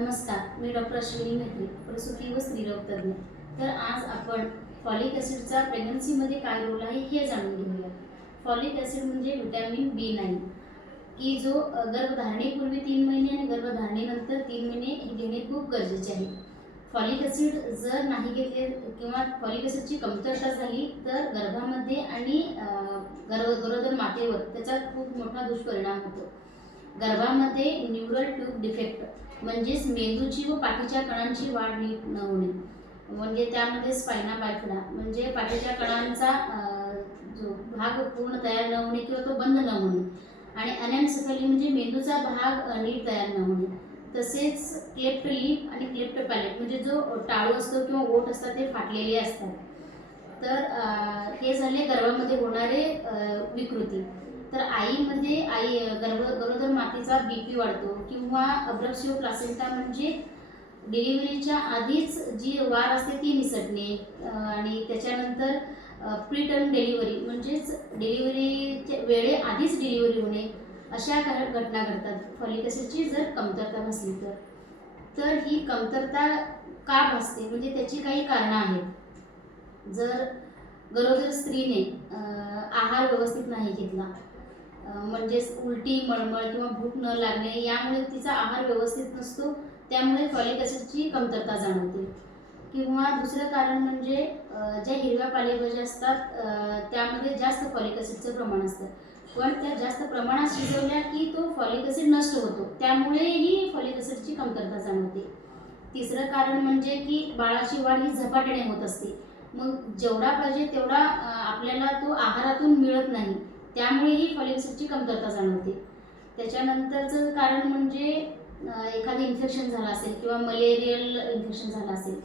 नमस्कार, मी डॉक्टर अश्विनी मेहते, प्रसूती व स्त्रीरोग तज्ञ। तर आज आपण फॉलिक ॲसिडचा प्रेग्नन्सीमध्ये काय रोल आहे हे जाणून घेऊया। फॉलिक ॲसिड म्हणजे व्हिटॅमिन B9 की जो गर्भधारणेपूर्वी 3 महिने आणि गर्भधारणेनंतर 3 महिने हे घेणे खूप गरजेचे आहे। फॉलिक ॲसिड जर नाही घेतले किंवा फॉलिक ॲसिडची कमतरता झाली तर गर्भामध्ये आणि गरोदर मातेवर त्याचा खूप मोठा दुष्परिणाम होतो। गर्भामध्ये न्यूरल ट्यूब डिफेक्ट म्हणजेच मेंदूची व पाठीच्या कणांची वाढ नीट न होणे, म्हणजे त्यामध्ये स्पायना बायफिडा म्हणजे पाठीच्या कणांचा जो भाग पूर्ण तयार न होणे किंवा तो बंद न होणे, आणि अनॅन्सेफली म्हणजे मेंदूचा भाग नीट तयार न होणे, तसेच क्लेफ्ट लिप आणि क्लेफ्ट पॅलेट म्हणजे जो टाळू असतो किंवा ओठ असतात ते फाटलेले असतात। तर हे झाले गर्भामध्ये होणारे विकृती। तर आईमध्ये गरोदर मातेचा BP वाढतो किंवा अब्रप्सिओ प्लासेंटा म्हणजे डिलिव्हरीच्या आधीच जी वार असते ती निसटणे, आणि त्याच्यानंतर प्रीटर्म डिलिव्हरी म्हणजेच डिलिव्हरीच्या वेळेआधीच डिलिव्हरी होणे, अशा घटना घडतात फॉलिक ॲसिडची जर कमतरता भासली तर ही कमतरता का भासते म्हणजे त्याची काही कारणं आहेत। जर गरोदर स्त्रीने आहार व्यवस्थित नाही घेतला, म्हणजेच उलटी, मळमळ किंवा भूक न लागणे, यामुळे तिचा आहार व्यवस्थित नसतो, त्यामुळे फॉलिक ॲसिडची कमतरता जाणवते। किंवा दुसरं कारण म्हणजे ज्या हिरव्या पालेभाज्या असतात त्यामध्ये जास्त फॉलिक ॲसिडचं प्रमाण असतं, पण त्या जास्त प्रमाणात शिजवल्या की तो फॉलिक ॲसिड नष्ट होतो, त्यामुळेही फॉलिक ॲसिडची कमतरता जाणवते। तिसरं कारण म्हणजे की बाळाची वाढ ही झपाट्याने होत असते, मग जेवढा पाहिजे तेवढा आपल्याला तो आहारातून मिळत नाही, त्यामुळेही फॉलिक ॲसिडची कमतरता जाणवते। त्याच्यानंतरचं कारण म्हणजे एखादं इन्फेक्शन झालं असेल किंवा मलेरियल इन्फेक्शन झालं असेल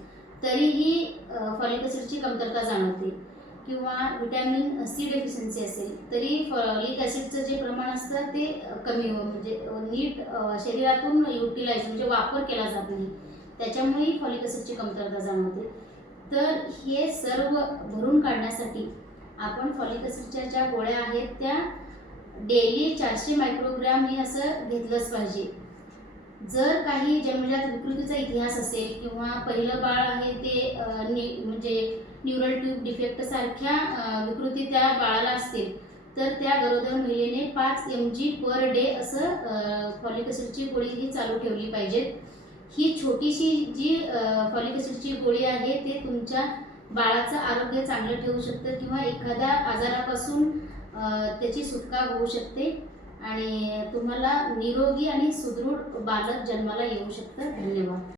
तरीही फॉलिक ॲसिडची कमतरता जाणवते, किंवा व्हिटॅमिन C डेफिशियन्सी असेल तरी फॉलिक ॲसिडचं जे प्रमाण असतं ते कमी म्हणजे नीट शरीरातून युटिलाइज म्हणजे वापर केला जात नाही, त्याच्यामुळेही फॉलिक ॲसिडची कमतरता जाणवते। तर हे सर्व भरून काढण्यासाठी आपण फॉलिक ॲसिडच्या ज्या गोळ्या आहेत त्या डेली 400 मायक्रोग्रॅम हे असं घेतलंच पाहिजे। जर काही जन्मजात विकृतीचा इतिहास असेल किंवा पहिलं बाळ आहे ते म्हणजे न्यूरल ट्यूब डिफेक्ट सारख्या विकृती त्या बाळाला असतील तर त्या गरोदर महिलेने 5 mg पर डे असं फॉलिक ॲसिडची गोळी ही चालू ठेवली पाहिजे। ही छोटीशी जी फॉलिक ॲसिडची गोळी आहे ते तुमच्या बाळाचं आरोग्य चांगलं ठेवू शकतं किंवा एखाद्या आजारापासून त्याची सुटका होऊ शकते, आणि तुम्हाला निरोगी आणि सुदृढ बालक जन्माला येऊ शकतं। धन्यवाद।